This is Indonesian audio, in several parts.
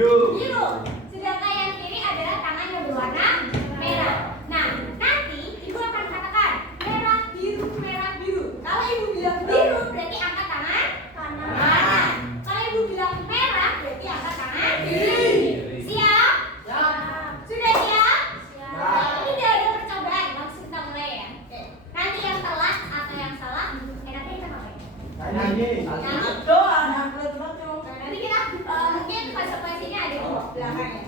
Biru. Sedangkan yang kiri adalah tangan yang berwarna merah. Nah, nanti ibu akan katakan merah, biru, merah, biru. Kalau ibu bilang biru, berarti angkat tangan kanan. Kalau ibu bilang merah, berarti angkat tangan kiri. Siap? Sudah siap? Ini udah ada percobaan, langsung kita mulai ya. Nanti yang telat atau yang salah, enaknya kita ngapain? Nanti kita mungkin konsekuensinya ada di belakang ya.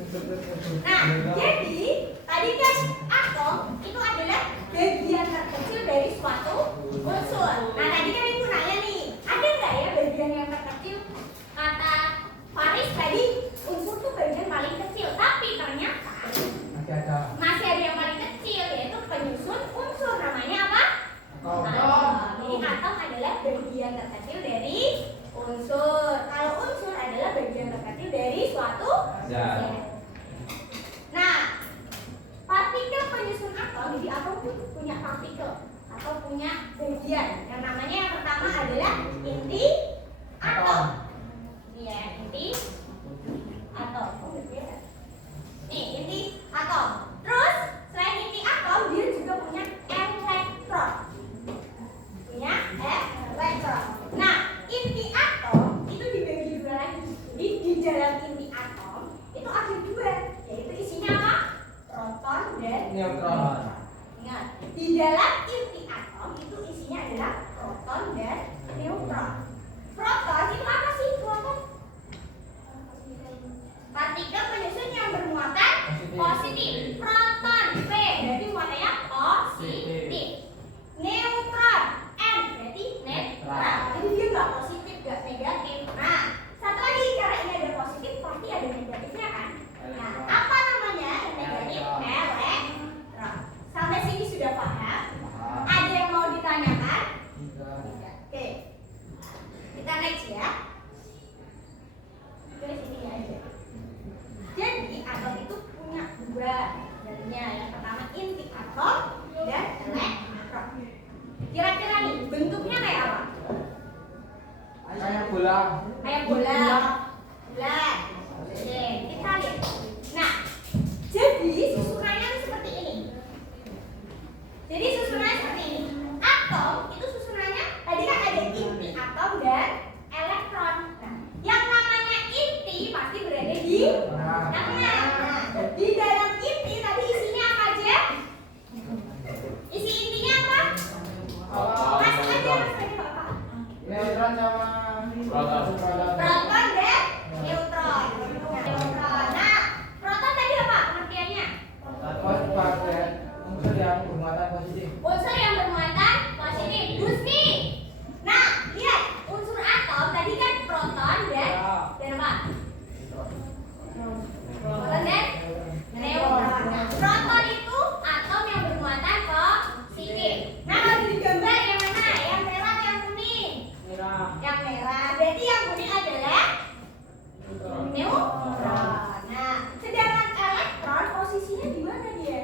Nah, jadi tadi kan atom itu adalah bagian terkecil dari suatu unsur. Nah, tadi kan ibu nanya nih, ada nggak ya bagian yang terkecil? Kata Faris tadi unsur tuh bagian paling kecil, tapi ternyata masih ada yang paling kecil, yaitu penyusun unsur. Namanya apa? Atom. Jadi atom adalah bagian terkecil dari unsur. Kalau unsur adalah bagian terkecil dari suatu zat. Nah, partikel penyusun atom, jadi atom itu punya partikel atau punya bagian. Yang namanya yang pertama adalah inti atom. Iya, inti atom. Nih, inti atom. Terus selain inti atom, dia juga punya elektron. Punya elektron. Nah, inti atom itu dibagi dua lagi. Jadi di dalam inti atom itu ada dua, yaitu isinya apa? Proton dan neutron. Ingat, di dalam inti atom itu isinya adalah proton dan neutron. Proton itu apa sih? Proton partikel penyusun yang bermuatan positif. Proton P berarti muatannya positif. Neutron N berarti netral. Jadi dia nggak positif, nggak negatif. Nah, satu lagi, karena ini ada positif pasti ada negatifnya kan? Nah, apa namanya yang negatif? Elektron. Sampai sini sudah paham? Ada yang mau ditanyakan? Oke, kita next ya. Tulis ini aja. Jadi atom itu punya dua bagiannya. Yang pertama inti atom dan elektron. Kira-kira nih bentuknya kayak apa? Kayak bola. Kayak bola. Bulat. Oke, kita lihat. Nah, jadi susunannya seperti ini. Jadi susunannya seperti ini. Atom itu susunannya tadi kan ada inti atom dan elektron. Nah, yang namanya inti pasti berada di tengah. Nah, di dalam inti tadi isinya apa aja? Isi intinya apa? Mas aja, mas tadi apa? Neutron sama Proton dan neutron. Neutron. Nah, proton tadi apa pengertiannya? unsur yang bermuatan positif. Unsur yang bermuatan positif. Gusti. Nah, lihat unsur atom tadi kan proton dan apa? Proton dan neutron. Nah, proton itu atom yang bermuatan positif. Nah, kalau digambar yang mana? Yang merah atau yang kuning? Yang merah. Berarti yang kuning adalah neutron. Nah, sedangkan elektron posisinya di mana dia?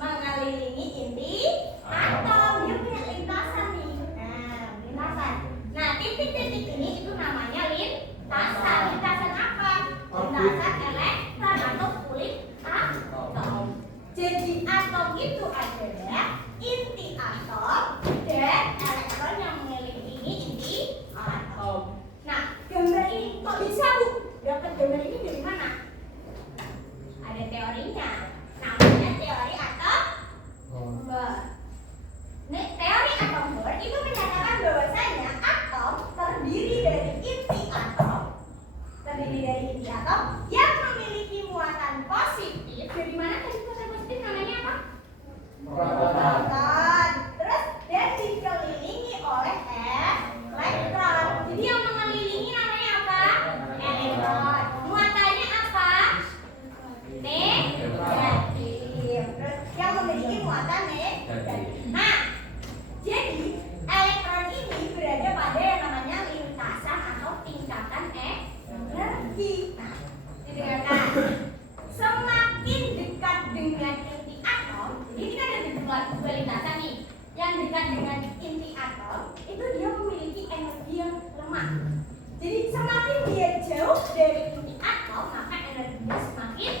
Mengelilingi inti atom. Dia punya lintasan nih. Nah, lintasan. Nah, titik-titik ini itu namanya lintasan. Lintasan apa? Lintasan elektron atau kulit atom. Jadi atom itu adalah inti atom dan elektron yang mengelilingi inti atom. Nah, gambar ini kok bisa Bu? Dapat gambar ini dari mana? Ada teorinya. Namanya teori atom Bohr. Nah, teori atom Bohr itu menyatakan bahwasanya atom terdiri dari inti atom yang memiliki muatan positif. Dari mana tadi muatan positif namanya apa? Proton. Terus dan dikelilingi oleh elektron. Jadi yang mengelilingi namanya apa? Elektron. Muatannya apa? Negatif. Terus yang memiliki muatan negatif. Nah, jadi elektron ini berada pada yang namanya lintasan atau tingkatan energi. Nah, didengarkan. Semakin dekat dengan inti atom, jadi kita ada dua lintasan nih. Yang dekat dengan inti atom itu dia memiliki energi yang lemah. Jadi semakin dia jauh dari inti atom, maka energinya semakin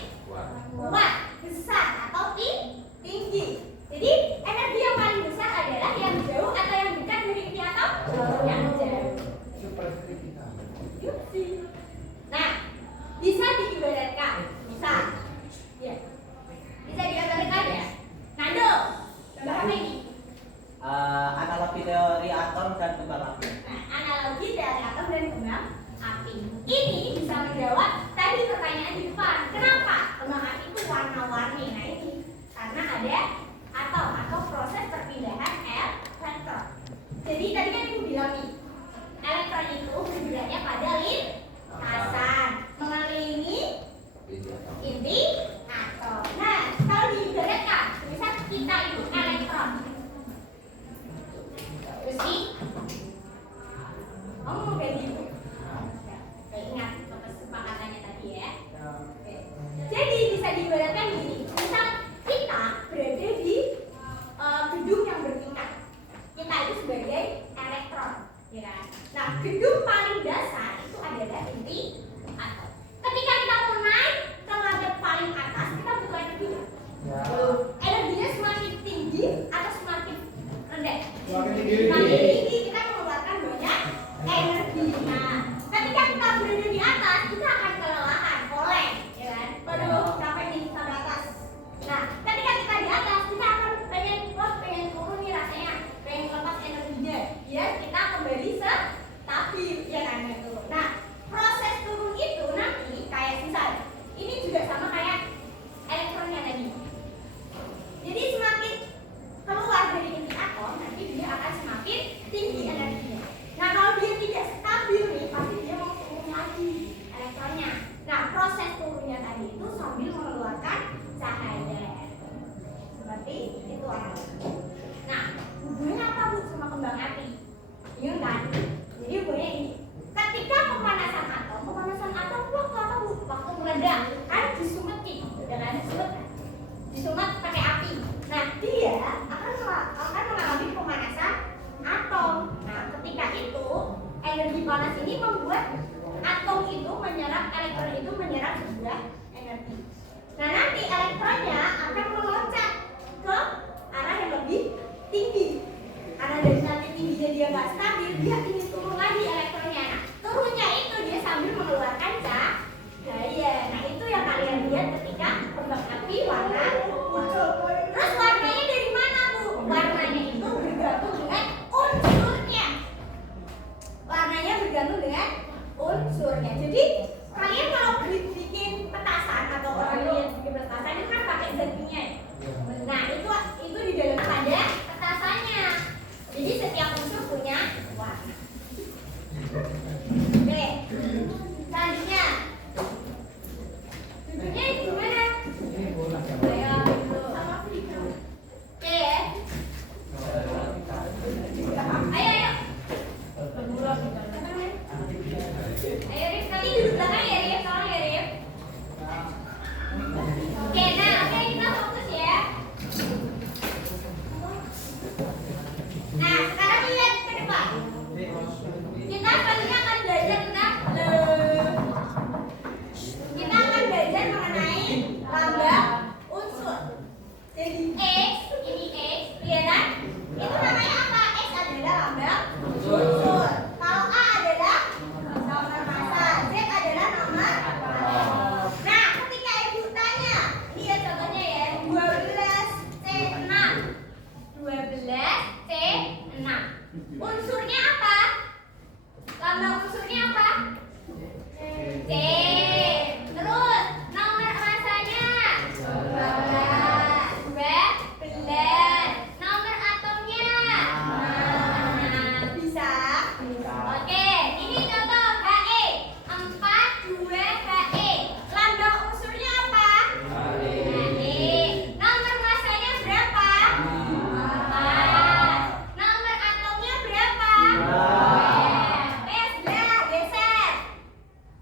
kuat, besar atau tinggi. Jadi energi yang paling besar adalah yang jauh atau yang dekat dari inti atom? Yang jauh. Yupi. Nah, bisa diibaratkan, bisa, ya, bisa diibaratkan ya. Nando, gambar apa ini? Analogi teori atom dan kembang api. Nah, analogi teori atom dan kembang api. Ini bisa menjawab tadi pertanyaan di depan. Kenapa? unsurnya. Jadi kalian kalau bikin petasan atau orang yang bikin petasan itu kan pakai zatinya. Nah itu di dalam ada petasannya. Jadi setiap unsur punya warna. Oke, selanjutnya tunjuknya itu gimana? Ini bola. Ayo, oke ya. Ayo. Ayo Rif, nanti duduk belakang ya Rif, tolong ya Rif. Oke, kita fokus ya. Nah, sekarang lihat ke depan. Kita selanjutnya akan belajar tentang kita akan belajar mengenai lambang unsur. Jadi X, ini X, lihat kan? Itu namanya apa? X adalah lambang unsur. Kalau A adalah nomor massa, Z adalah nomor atom. Nah, ketika ibu tanya, ini ya contohnya ya, 12C6. 12C6. Unsurnya apa? Lambang unsurnya apa? C. Terus nomor massanya 12. Nomor atomnya. Nah, bisa. Oke, ini contoh HE 42HE. Lambang unsurnya apa? HE. Nomor massanya berapa? 4. Nomor atomnya berapa? Oke, sudah geser.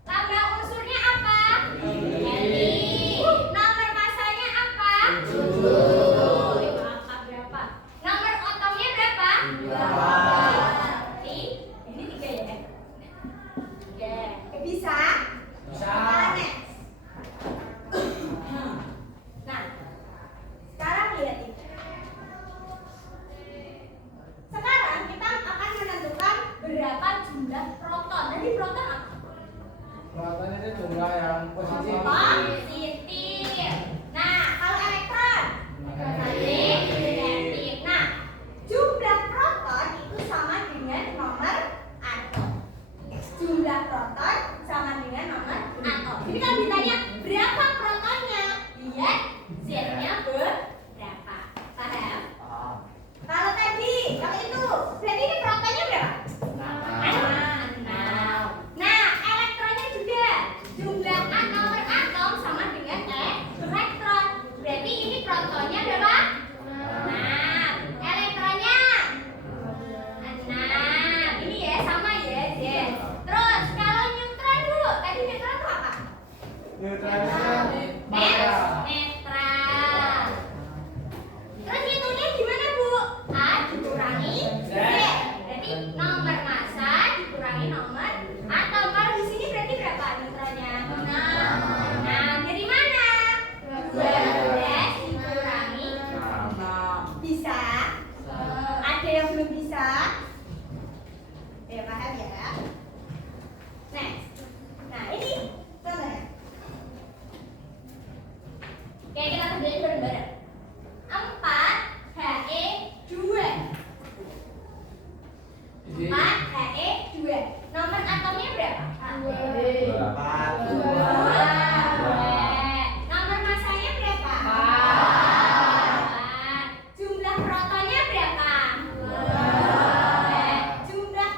Lambang unsurnya apa? Heli. Nomor massanya apa? 7. Berapa? Nomor atomnya berapa? 2. Ini 3 ya? Oke, bisa? Sekarang next. Nah, sekarang lihat ini. Sekarang kita akan menentukan berapa jumlah proton. Tadi proton apa? Proton itu jumlah yang positif. Positif. Nah, kalau elektron negatif. Nah, jumlah proton itu sama dengan nomor atom. Jumlah proton sama dengan nomor atom. Jadi kalau ditanya berapa protonnya, lihat Z-nya berapa. Paham? Kalau tadi, kalau itu, berarti ini protonnya berapa? 6. Nah, elektronnya juga. Jumlah nomor atom sama dengan elektron. Berarti ini protonnya berapa? 6. Elektronnya 6. Ini ya, sama ya, Z. Terus, kalau neutron dulu. Tadi neutron itu apa? Netral. Terus hitungnya gimana, Bu? A dikurangi Z. Berarti nomor massa dikurangi nomor atom. Kalau di sini berarti berapa neutronnya? 6. Nah, dari mana? 12 dikurangi 6. Bisa? Ada yang belum bisa? Paham ya? Next. Nah, ini contohnya. Oke, kita kerjain bareng-bareng. 4HE2. 4HE2. Nomor atomnya berapa? 2. Nomor massanya berapa? 4. Jumlah protonnya berapa? 2. Jumlah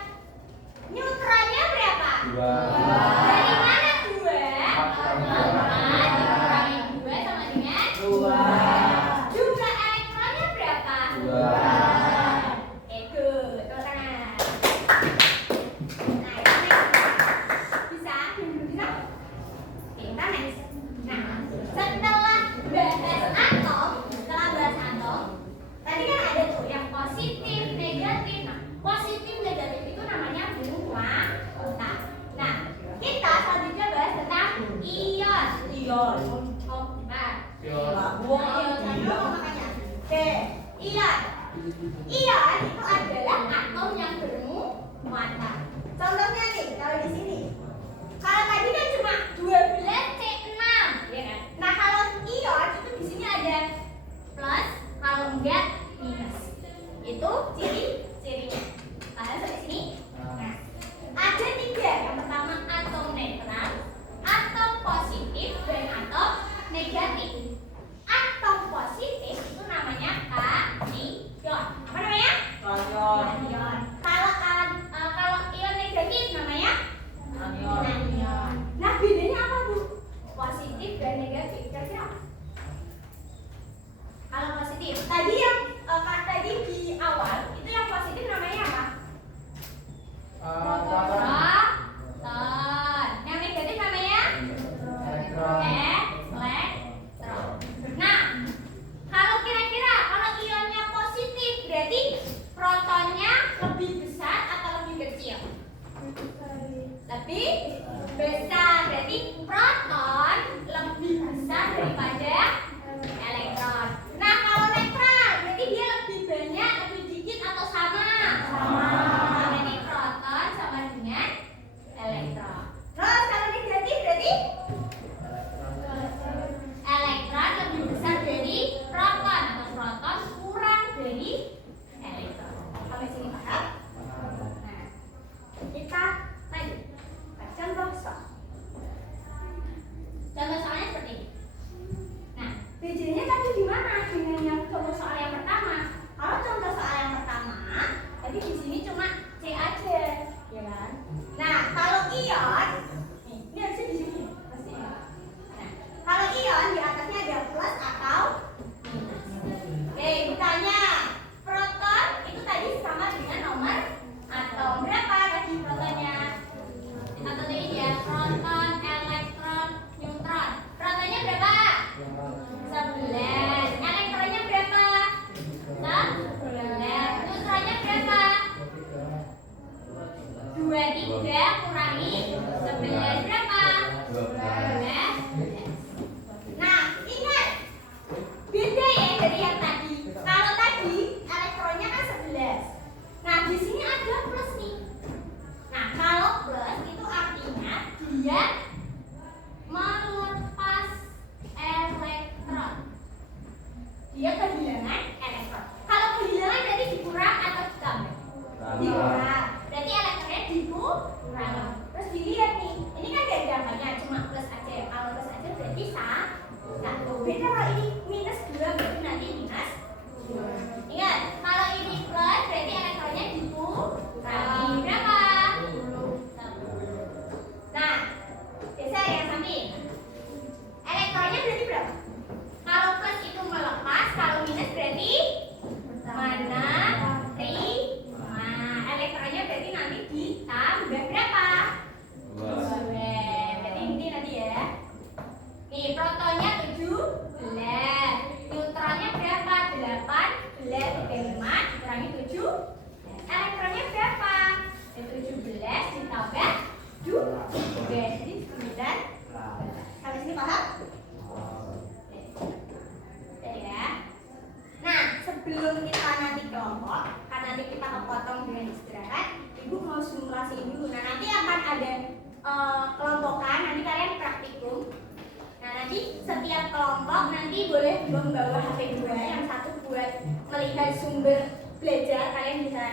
neutronnya berapa? 2. Dari mana 2? 4 dikurangi 2 sama dengan 2. Jumlah elektronnya berapa? 2. Oke, good. Tepuk tangan. Nah, itu next. Bisa? Bisa? Oke, kita next. Nah, setelah bahas atom, tadi kan ada tuh yang positif, negatif. Nah, positif, negatif itu namanya muatan. Nah, kita selanjutnya bahas tentang ion. Oh, nah. Makanya. Oke, ion. Ion itu adalah atom yang bermuatan. Contohnya nih, kalau di sini. Kalau tadi kan cuma 12C6, ya kan? Nah, kalau ion itu di sini ada plus, kalau enggak minus. Itu ciri-cirinya. Paham sampai sini? Nah, ada 3. Yang pertama atom net. boleh membawa HP 2, yang satu buat melihat sumber belajar. Kalian bisa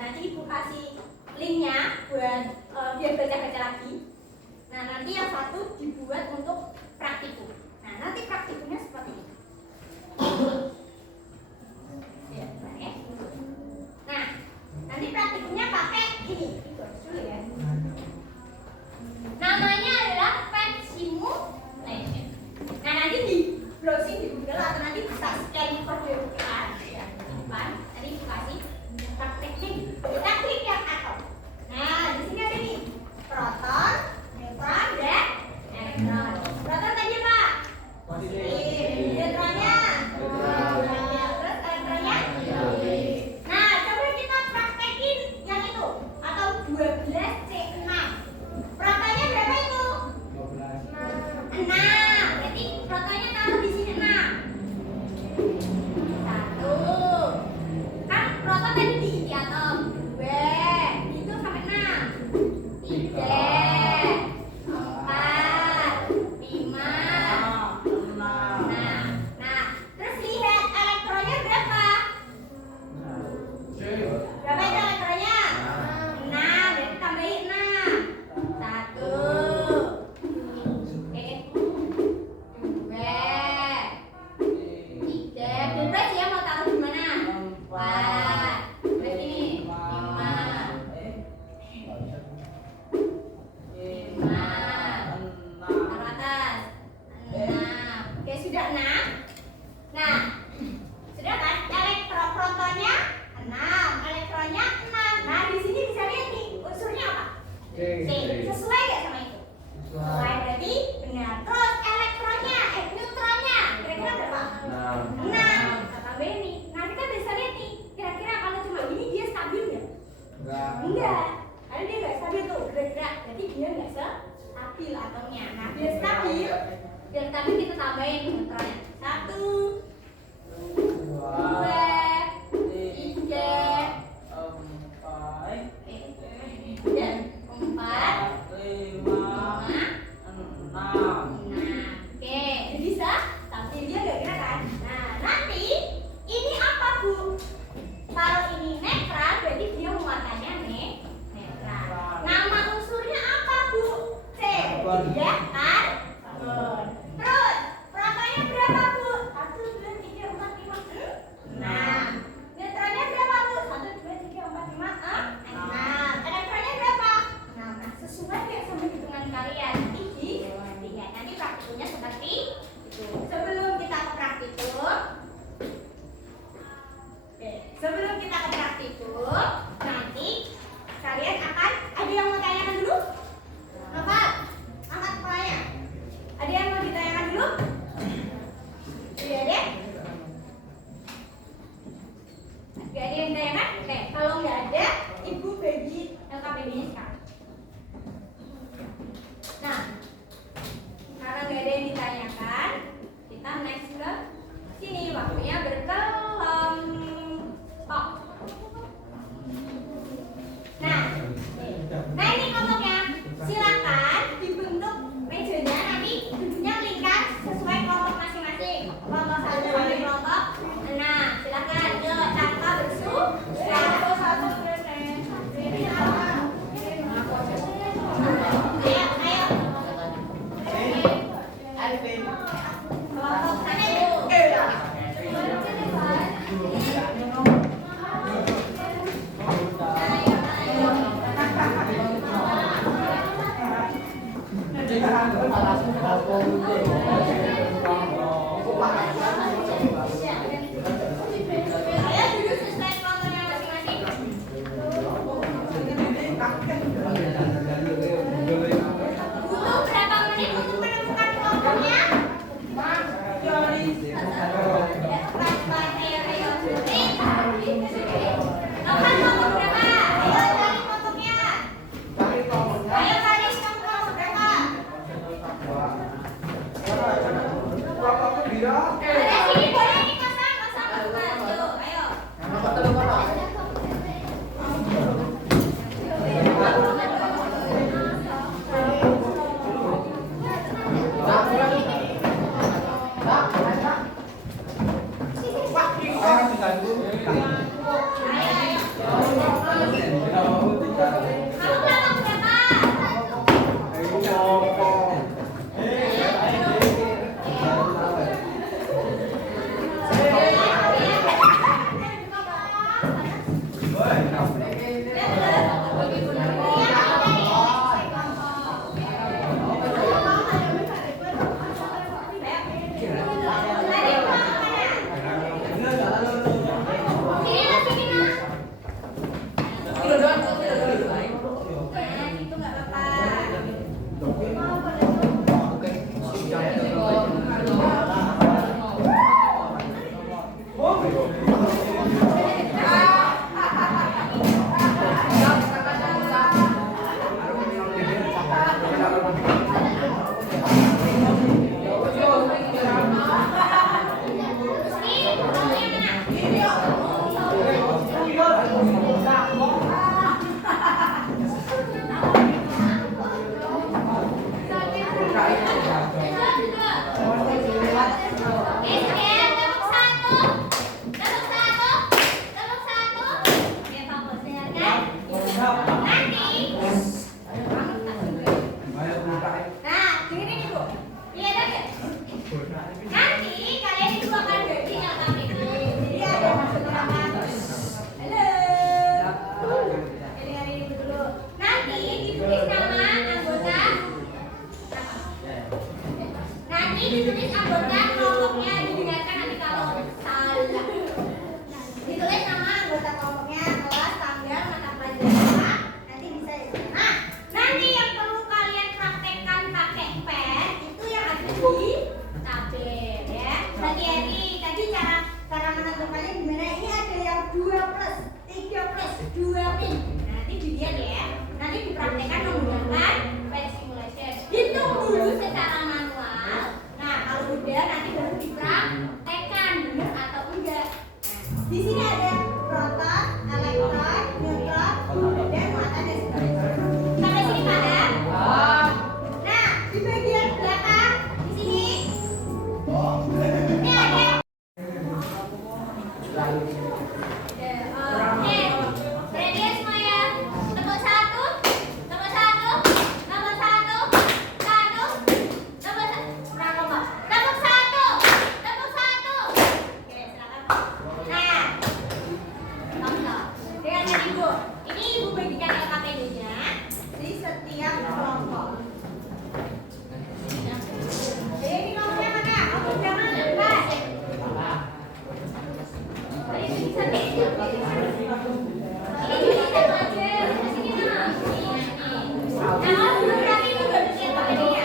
nanti ibu kasih linknya buat biar baca-baca lagi. Nah, nanti yang satu dibuat untuk praktikum. Nah, nanti praktikumnya seperti ini. Ya, ya. Nah, nanti praktikumnya pakai ini. Dulu ya. Namanya adalah pet simulation. Nah, nanti di browsing di Google atau nanti bisa scan kode QR ya, di depan. Tadi dikasih prakteknya. Kita klik yang atom. Nah, di sini ada nih proton, neutron, dan elektron. Proton tadi apa? Positif. Neutronnya? Terus elektronnya? Nah, coba kita praktekin yang itu atau 12C6. Protonnya berapa itu? 6. Berarti protonnya taruh di sini 6. 1. Kan proton tadi diisi atom. 2. Itu sampai 6. 3. 4. 5. Nah, terus lihat elektronnya berapa? Berapa itu elektronnya? 6. Berarti tambahin 6. 1. 2. 3. Bebas ya mau taruh di mana? 4. Berarti ini 5. 5. Taruh atas. 6. Oke, sudah 6. Nah, sudah kan? Protonnya 6, elektronnya 6. Nah, di sini bisa lihat nih unsurnya apa? C. C. Sesuai nggak sama itu? Sesuai, berarti benar. Terus elektronnya, neutronnya kira-kira berapa? 6. Kita tambahin nih. Nah, kita bisa lihat nih. Kira-kira kalau cuma gini dia stabil nggak? Enggak. Karena dia nggak stabil tuh, gerak-gerak. Berarti dia nggak stabil atomnya. Nah, biar stabil kita tambahin neutronnya. 1, 2, 3, dan 4, 5, 6. Oke, ini bisa tampil dia nggak gerak kan? Nah, nanti ini apa Bu? Kalau ini netral berarti dia muatannya netral. Nama unsurnya apa Bu? C. Ya kan? Terus protonnya berapa Bu? 1, 2, 3, 4, 5, 6. Neutronnya berapa Bu? 1, 2, 3, 4, 5, 6. Elektronnya berapa? 6. Nah, sesuai nggak sama hitungan kalian? Lihat nanti praktikumnya seperti itu. Sebelum kita ke praktikum, nanti kalian akan ada yang mau tanyakan dulu? Apa? Angkat kepalanya. Ada yang mau ditanyakan dulu? Iya deh. Gak ada yang ditanyakan? Oke, kalau nggak ada, ibu bagi LKPD-nya sekarang. Nah, karena nggak ada yang ditanyakan, kita next ke sini. Waktunya berkelompok. Nah ini kelompoknya. Silakan dibentuk mejanya, nanti duduknya lingkar sesuai kelompok masing-masing. Kelompok 1 sampai kelompok 6. Silakan, yuk tanpa bersu. Satu. Ayo. Kelompok sana yuk. Ayo duduk sesuai kelompoknya masing-masing. Butuh berapa menit untuk menemukan kelompoknya? Nomor kelompok berapa? Ayo cari kelompoknya. Ayo cari kelompok berapa? Ditulis anggota kelompoknya, didengarkan nanti kalau salah. Ditulis nama anggota kelompoknya, kelas, tanggal, mata pelajaran, nanti bisa ya. Nah, nanti yang perlu kalian praktekkan pakai pen itu yang ada di tabel ya. Hati-hati, tadi cara menentukannya gimana? Ini ada yang 2 plus, 3 plus, 2 min. Nanti dilihat ya. Nanti dipraktekkan menggunakan pen simulation. Hitung dulu secara manual. Nah, kalau udah nanti baru dipraktekkan benar atau enggak. Nah, di sini ada proton, elektron, neutron, dan muatan dan seterusnya. Sampai sini paham? Nah, di bagian belakang di sini ini ada. Oke, ready ya semuanya? Tepuk 1, nomor 1, nomor 1, 1, nomor 1. Kurang kompak. Tepuk 1, tepuk 1. Oke, silakan. Nah, contoh dengan ibu. Ini ibu bagikan LKPD-nya di setiap kelompok. Jadi ini kelompoknya mana? Kamu jangan lepas. Ini bisa nih. Ini juga satu aja. Sini nah. Nah, dulu berarti itu udah bisa LKPD-nya.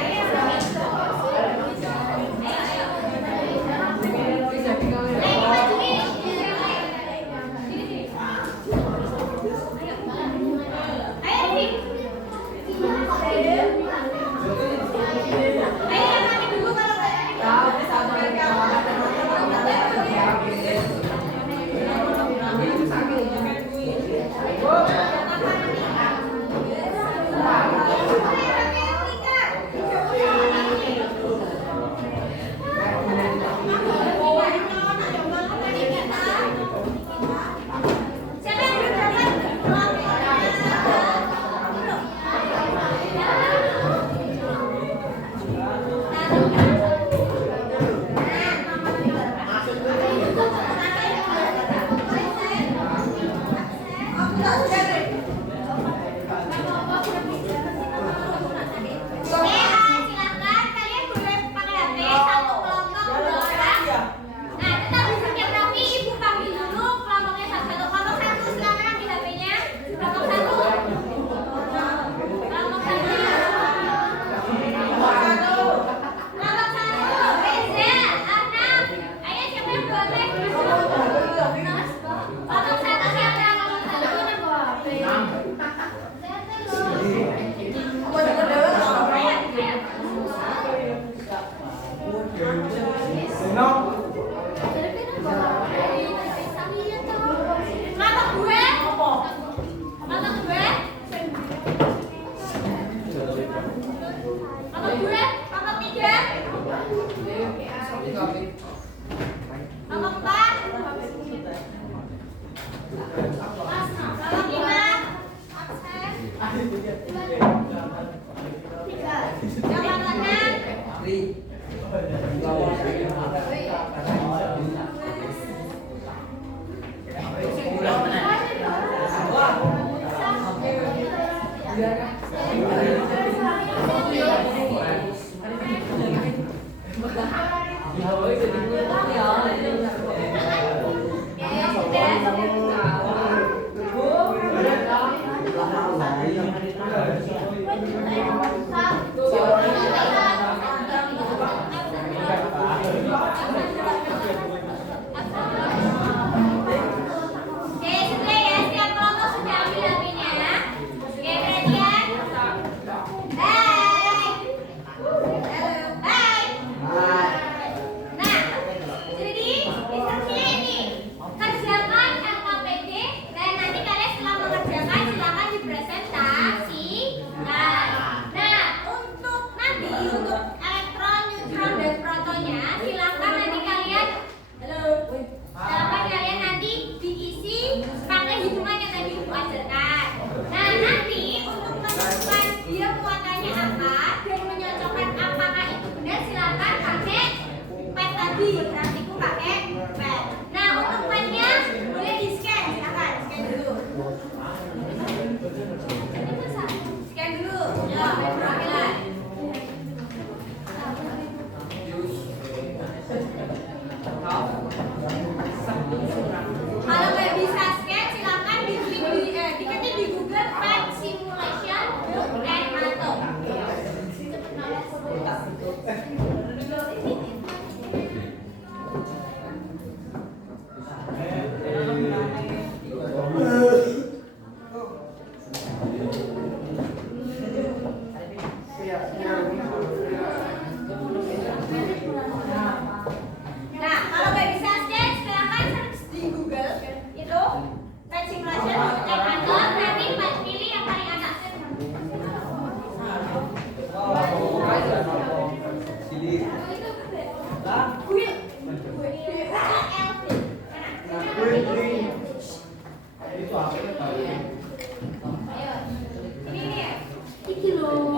Ayo, silakan kalian boleh pakai HP satu kelompok 2 orang. Nah, tetap duduknya tapi ibu panggil dulu kelompoknya satu-satu. Kelompok 1 silakan ambil HP-nya. Kelompok 1. Kelompok 1. Kelompok 1. Reza, Arnab. Ayo siapa yang boleh? Kelompok 1 siapa? Kelompok 1. Nah, kalau nggak bisa sketch, silakan search di Google itu Pet Simulation Animator, nanti pilih yang paling atas. Itu apa? Ini nih, iki loh.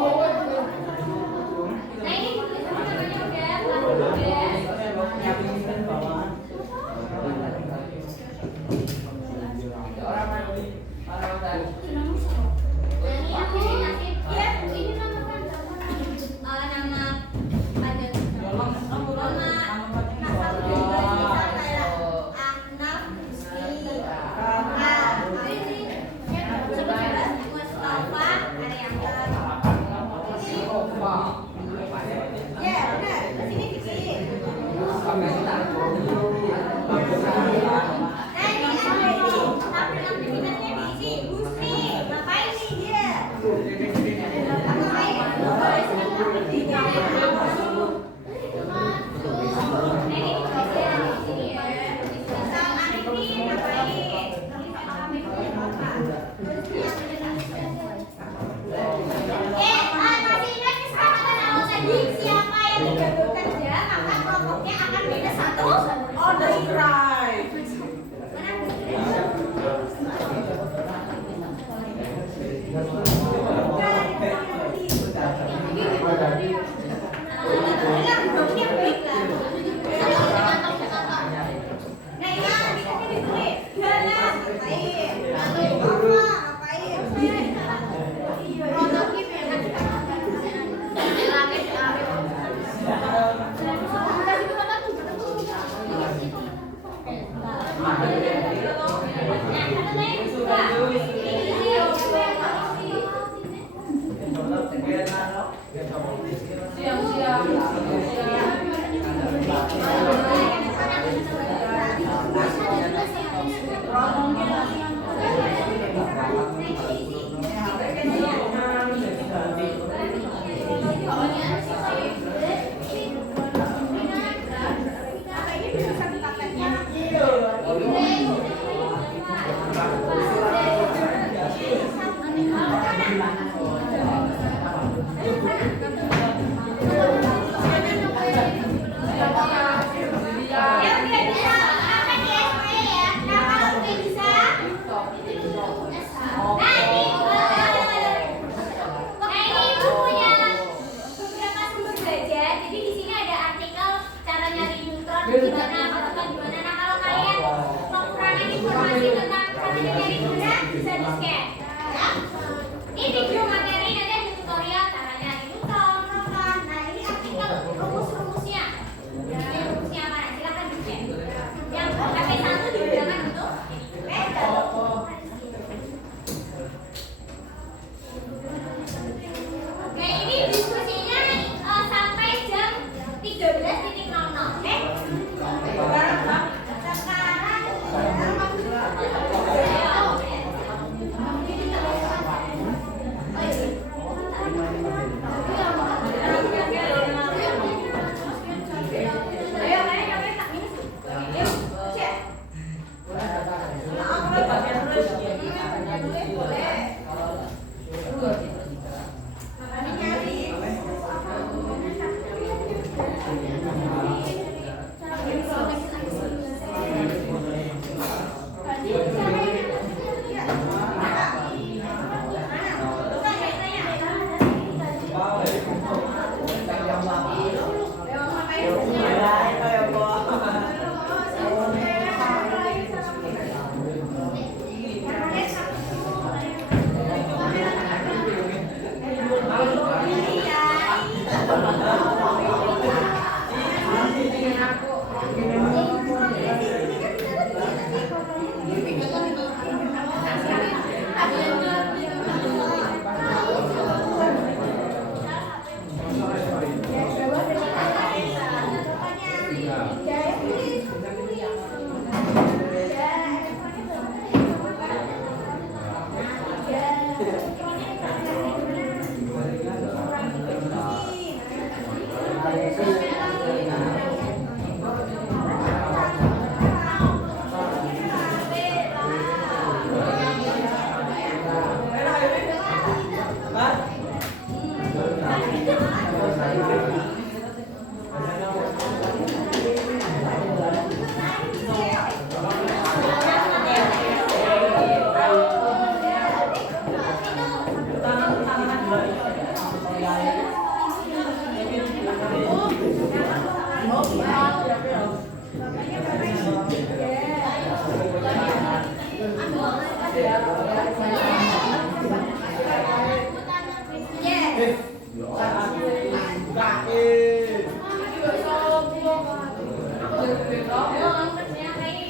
Nah ini namanya udah. Ini aku nasib. Iya, ini nama kan nama ada siapa yang tidak bekerja maka kelompoknya akan minus 1 order right. Sekarang Ayo angkat kain.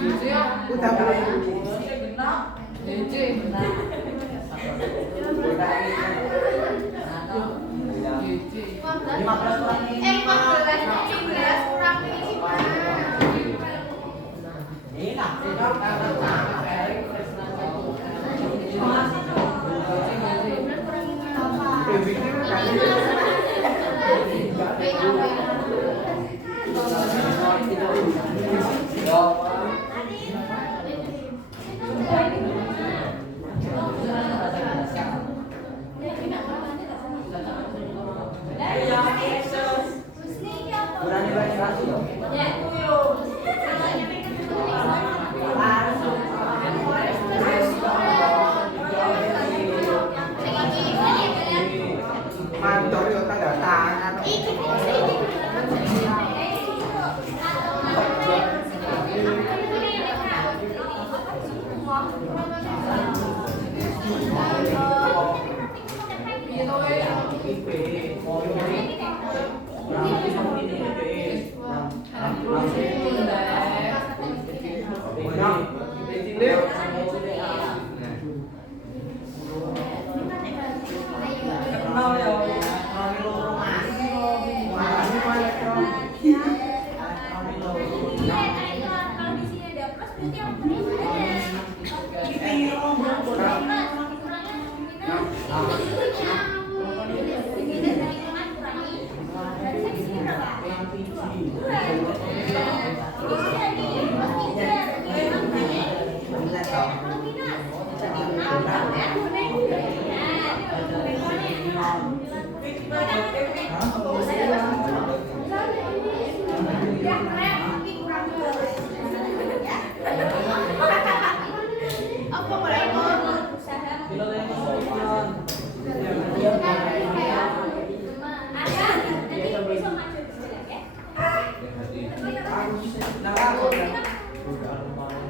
Iya. Udah boleh. Lima belas kurang ini. 15 kurang ini Pak. Ini nak. Berani berani dong. Mantor yo tanda tangan.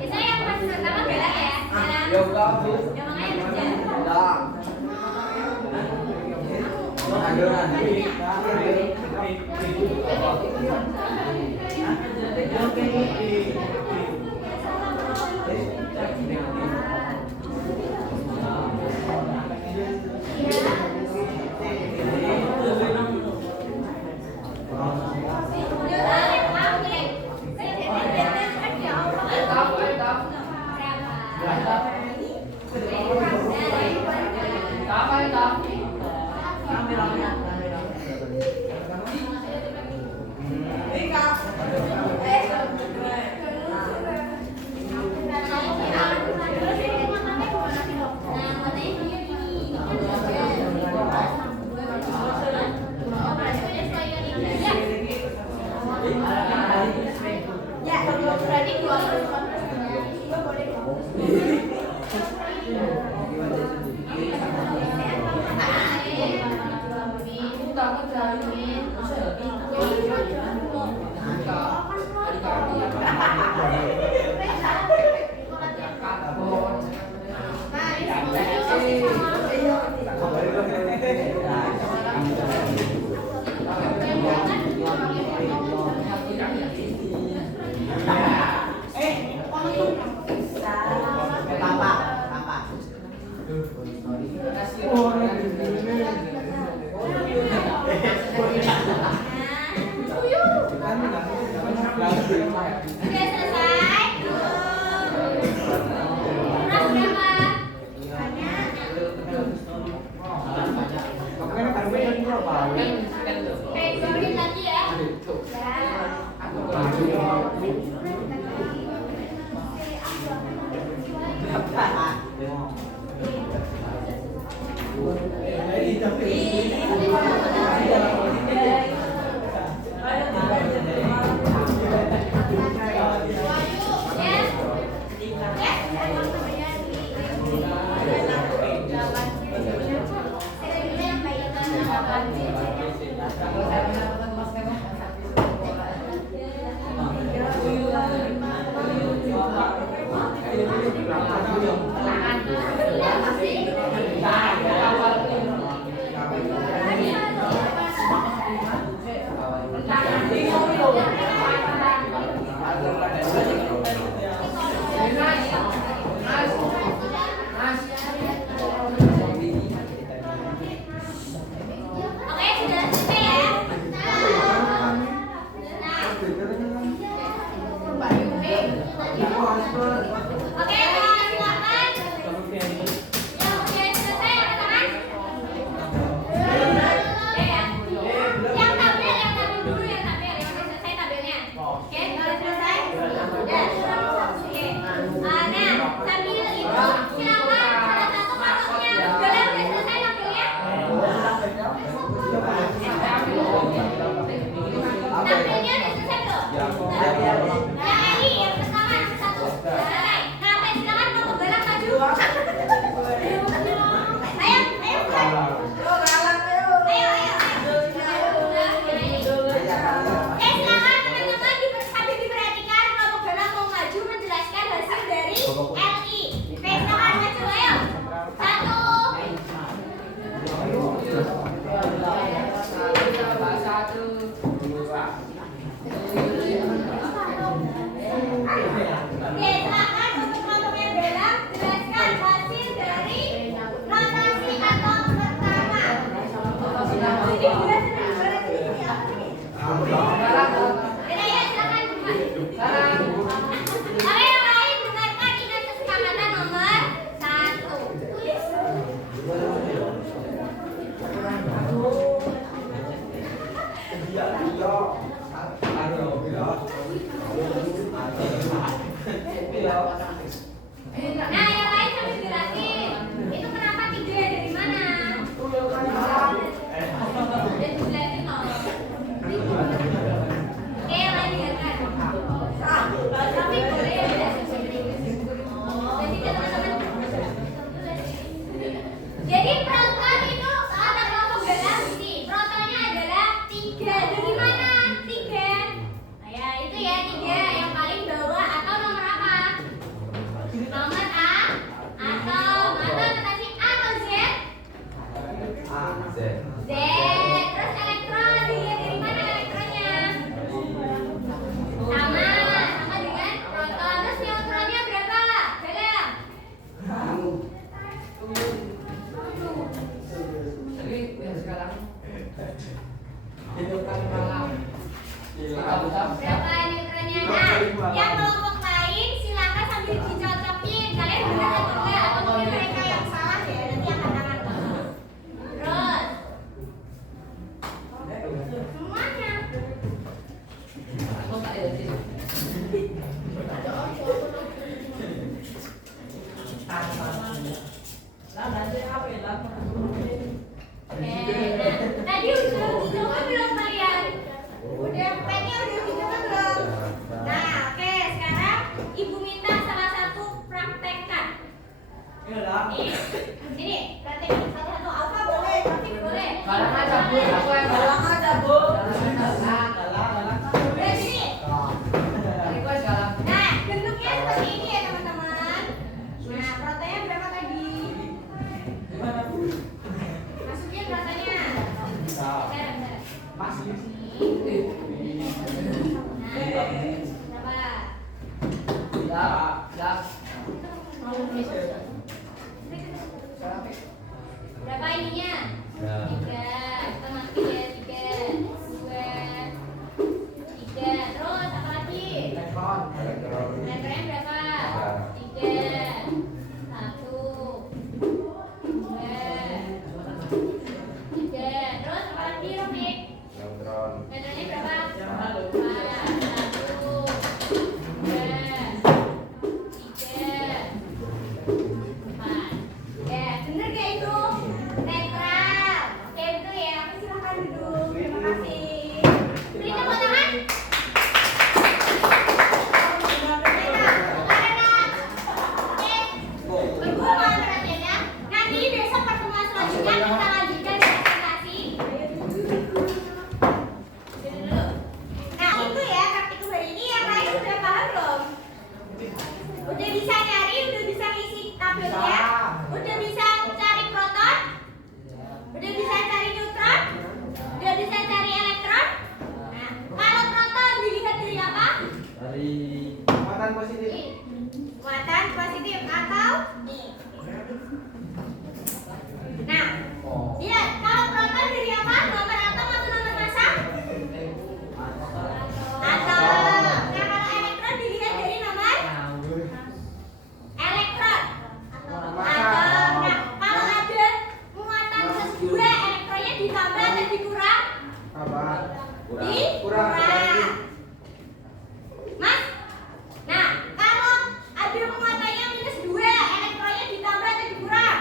Biasanya yang pas pertama galak ya. Oke, sudah selesai ya. Oke, silakan. Yang udah selesai angkat tangan. Yang tampil dulu, yang tampil. Yang udah selesai tabelnya. Oke, udah selesai. Udah. Oke. Nah, sambil itu silakan salah satu kelompoknya. Udah selesai tampilnya. Tampilnya udah selesai belum? Yang ini yang pertama satu. Selesai. Nah, Pak, silakan kelompok galang maju. Ayo, ayo. Silakan teman-teman sambil diperhatikan kelompok galang mau maju menjelaskan hasil dari LI. Silakan maju, ayo. Satu. Oke, silakan untuk kelompok yang galang jelaskan hasil dari rotasi atom pertama. Jadi bulan Oke, ya, silakan. Oke, yang lain dengarkan ingat kesepakatan nomor 1. Tulis. Nah, yang lain sambil jelasin. Itu kenapa 3 dari mana? Dan dijelasin loh. Oke, yang lain dengarkan. Tapi boleh ya. Jadi teman-teman. Jadi proton itu ada kelompok galang sih. Protonnya adalah 3. Dari mana? 3. Nah, ya itu ya 3 yang paling bawah atau nomor apa? Nomor A atau notasi A atau Z? Z. Terus elektron dilihat dari mana elektronnya? Sama dengan proton. Terus neutronnya berapa? Galang? Berapa neutronnya? Nah, yang kelompok lain silakan sambil dicocokin. Kalian benar atau enggak? Atau mungkin mereka yang salah ya? Nanti angkat tangan. Terus semuanya. Tadi udah uji coba belum kalian? Udah pengen udah uji coba belum? Nah, oke, sekarang ibu minta salah satu praktekkan. Nih, sini praktekin satu-satu. Alfa boleh, Taufik boleh. Galang aja, Bu. Aku yang galang aja, Bu. Udah sini. Request galang. Nah, bentuknya seperti ini ya teman-teman. Nah, protonnya berapa tadi? Masukin protonnya. Bentar, bentar. Nih. Nah, berapa? Gas. Berapa ininya? 3. Kita masukin ya 3, 2, 3. Terus apa lagi? Elektronnya berapa? 3, 1, 2, 3. Terus apa lagi, Rofik? Neutronnya berapa? 4, 1, 2, 3. positif atau nah, lihat kalau proton dari apa? Nomor atom atau nomor massa? Atom. Nah, kalau elektron dilihat dari nomor elektron. Atom. Nah, kalau ada muatan plus 2, elektronnya ditambah atau dikurang? Apa? Dikurang. Mas? Nah, kalau ada muatannya minus 2, elektronnya ditambah atau dikurang?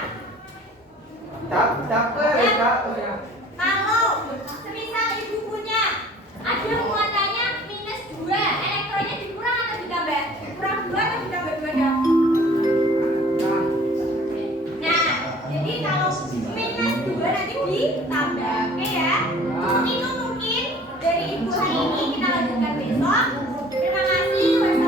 Kalau semisal ibu punya ada muatannya minus 2, elektronnya dikurang atau ditambah? Kurang 2 atau ditambah 2 dong? Nah, jadi kalau minus 2 nanti ditambah, oke ya? Itu mungkin dari ibu hari ini, kita lanjutkan besok. Terima kasih.